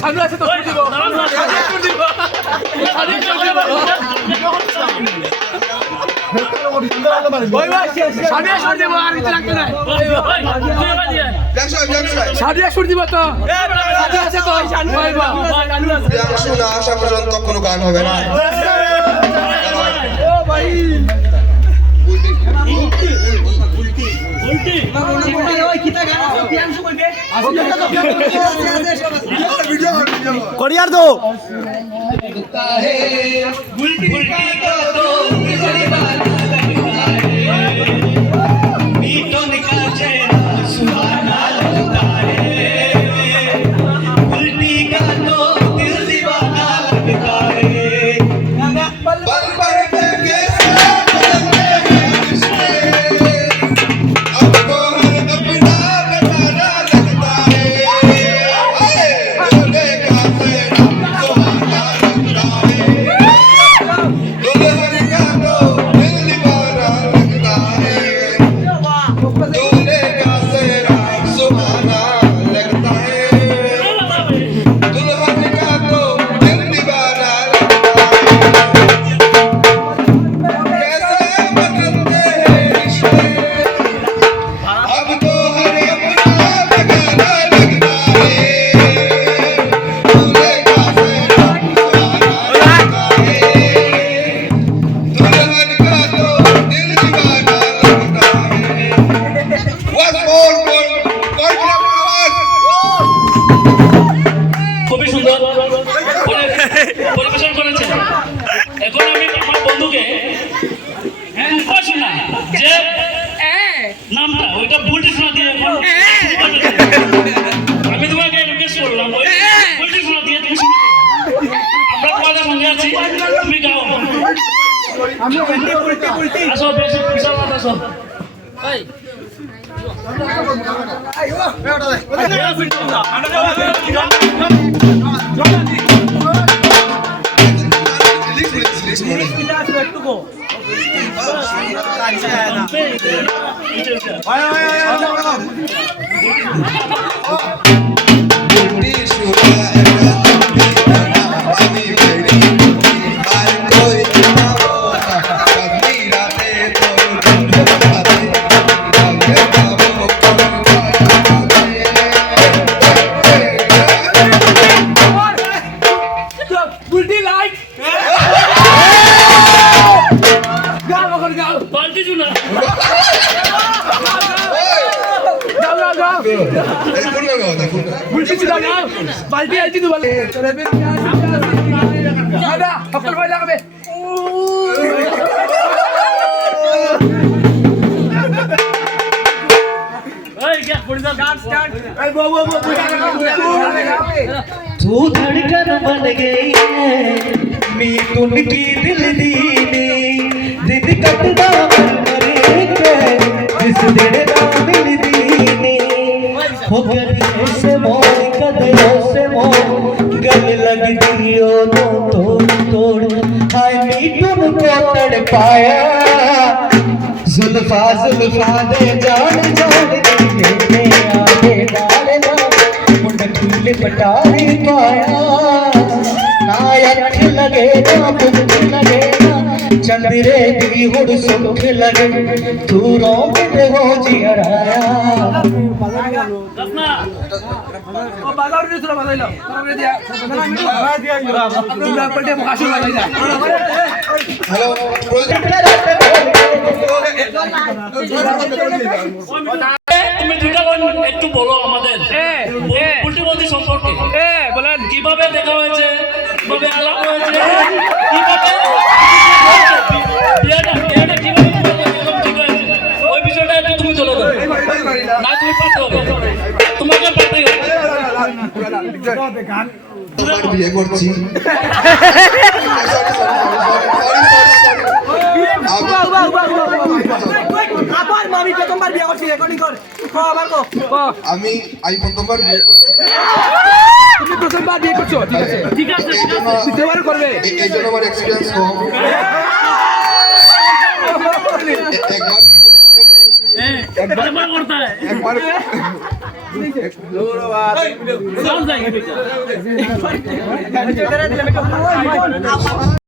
সানু আছে তো দিব দিব সাদিয়া সুর দিব তো আছে তো শোনা আসা পর্যন্ত কোনো গান হবে না। করিয়ার দো পরিবেশন করেছে। এখন আমি আমার বন্ধুকে শোনা যে নামটা ওইটা বুলটি শোনা দিয়ে এখন আমি তোমাকে রিকোয়েস্ট করলাম বুলটি শোনা দিয়ে তুমি শুরু করো। আমরা তোমাদের সঙ্গে আছি, তুমি গাও। আসো বেশি বিশাল কথা আসো। বালতি আইছি তো বলে দাদা সকল ভাই লাগাবে तू धड़कन बन गई है मीतुन की दिल दीनी जिद कटदा मरे के जिस दिन ना मिल दीनी हो गए से मोर कदरों से मोर गल लग दियो तो तोड़ हाय मीतुन को तड़पाया जुल्फा जुल्फा दे जान जान दे आगे डाल ना मुंड फूल पटा नहीं पाया ना अख लगे ना बुख लगे ना चंद्रे दी हुड़ सुख लगे तू रोक दे हो जियराया ओ बाजार में थोड़ा बदल लो करे दिया बना दिया पूरा पलटे मुकाशु लगाई जा हेलो তুমি দুইটা গান একটু বলো আমাদের উল্টি বলতি সম্পর্কে। বলেন কিভাবে দেখা হয়েছে, কিভাবে আলাপ হয়েছে, কিভাবে বিয়েটা কিভাবে একদম ঠিক হয়েছে, ওই বিষয়টা একটু তুমি চলে যাও। না তুমি পারতে হবে, তোমাকে পারতেই হবে। তোমার বিয়ে করছি আমি প্রথমবার বিয়ে করছি। তুমি প্রথমবার বিয়ে করছো? ঠিক আছে দ্বিতীয়বার করবে, এই জন্য আমার এক্সপিরিয়েন্স কম। একবার একবার করতে হয় একবার जाओ जाएंगे बेटा